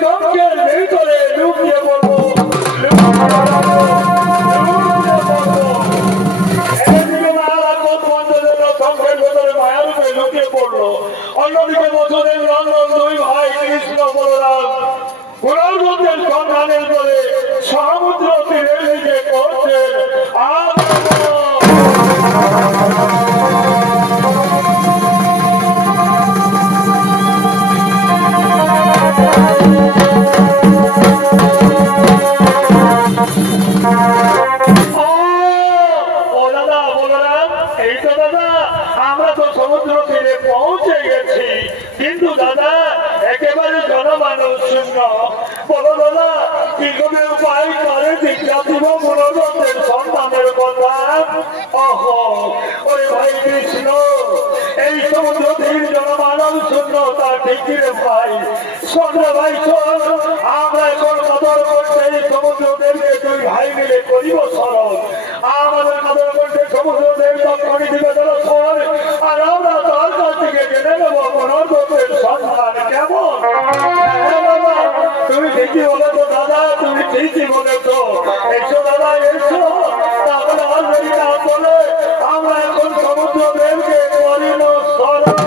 শঙ্কের ভিতরে লুকিয়ে পড়বো। অন্যদিকে বছরের লন্ডন দুই ভাই কৃষ্ণ বলরাম পুনর্গতের সন্ধানের পরে সমুদ্র তীরে লিখে করছেন আমরা তো সমুদ্র তীরে পৌঁছে গেছি, কিন্তু দাদা একেবারে জনমানব শূন্য। বলো দাদা কি করে উপায় করে দীক্ষা দিব মনোরথের সন্তানের কথা? ওরে ভাই কৃষ্ণ, এই সমুদ্র তীর জনমানব শূন্য তা ঠিকই রে ভাই। শোন ভাই শোন, আমরা এখন কদর করতে এই সমুদ্রদেরকে দুই ভাই মিলে করিব স্মরণ। আমাদের কদর করতে সমুদ্রদেব তৎক্ষণি দিবে দর্শন, আর আমরা তার কাছ থেকে জেনে নেব মনোরথের সন্ধান কেমন। তুমি ঠিকই বলেছো দাদা, তুমি ঠিকই বলেছো। এসো দাদা এসো, তাহলে আর দেরি না বলে আমরা এখন সমুদ্রদেবকে করিল স্মরণ।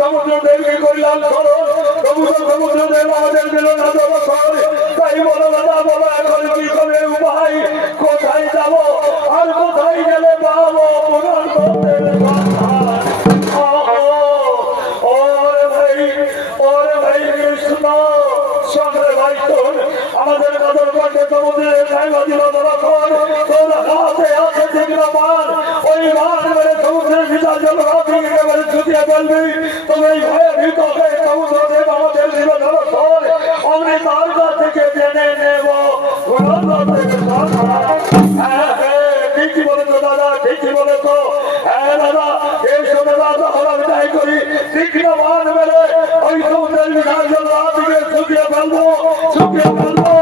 সমুদ্রদেবকে করলাম স্মরণ, সমুদ্রদেব আমাদের দিল না দর্শন। তাই বলো দাদা, বলো এখন কি করে উপায়, কোথায় যাব আর কোথায় গেলে পাবো পুনর্গতের সন্ধান? ওরে ভাই কৃষ্ণ, সঙ্গে ভাই শোন, আমাদের কদর করতে সমুদ্রের জায়গা দিল দর্শন। তোর হাতে আছে তীব্র বান, ওই বান মেরে সমুদ্রের ভিতর জল একেবারে ছুটিয়ে ফেলবি। তবে এই ভয়ে ভীত হয়ে সমুদ্রদেব আমাদের দিল দর্শন। অমনি তার কাছ থেকে জেনে নেব পুনর্গতের সন্ধান। ঠিকই বলেছো দাদা, ঠিকই বলেছো। হ্যাঁ দাদা, এই সময় তাহলে আমি তাই করি, তীক্ষ্ণ বান মেরে ওই সমুদ্রের ভিতর জল দিকে ছুটিয়ে ফেলবো, ছুটিয়ে ফেলবো।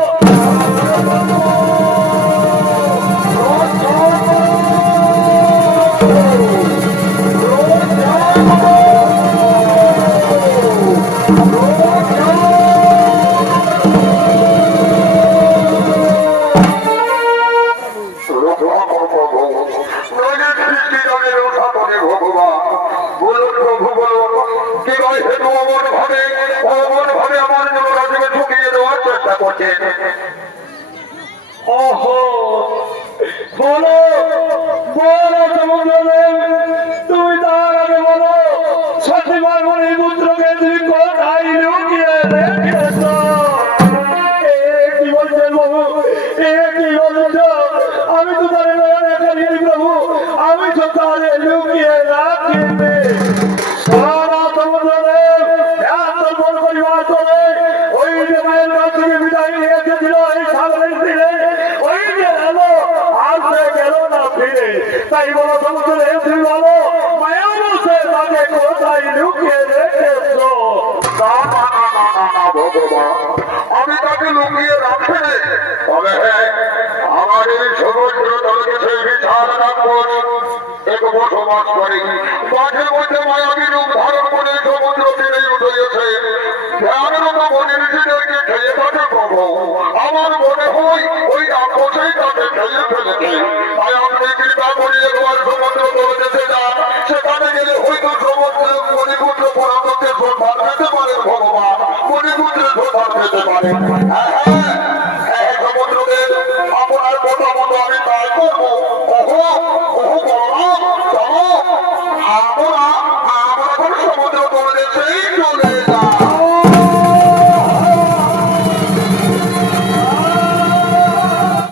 বলো বলো সমুদ্রদেব, তুমি তার আগে বলো সতীমার মনে পুত্রকে তুমি কোথায় লুকিয়ে রেখেছ? কি বলছেন বাবু, কি বলছ? আমি তো তার এখানে প্রভু, আমি তো তারে লুকিয়ে রাখিনি। সারা সমুদ্রদেব এত বড় পরিবার চলে ওই যে মায়ের কাছ থেকে বিদায় নিয়ে এসেছিল এই সাগরের তীরে, ওই যে এলো আসতে গেল না ফিরে। তাই বলো সমুদ্রের তুমি বলো মায়া বসে তাকে কোথায় লুকিয়ে রেখেছ? ভগবান, আমি তাকে লুকিয়ে রাখি, তবে হ্যাঁ আমার এই সমুদ্র তলকে সেই বিশাল রাক্ষস এক বসবাস করে। মাঝে মধ্যে মায়াবী রূপ ধারণ করে সমুদ্র তীরে উঠেছে। ধ্যানরত মনের ঋষিদেরকে খেয়ে থাকে প্রভু। আমার মনে হয় ওই রাক্ষসেই তাকে খেয়ে ফেলেছে।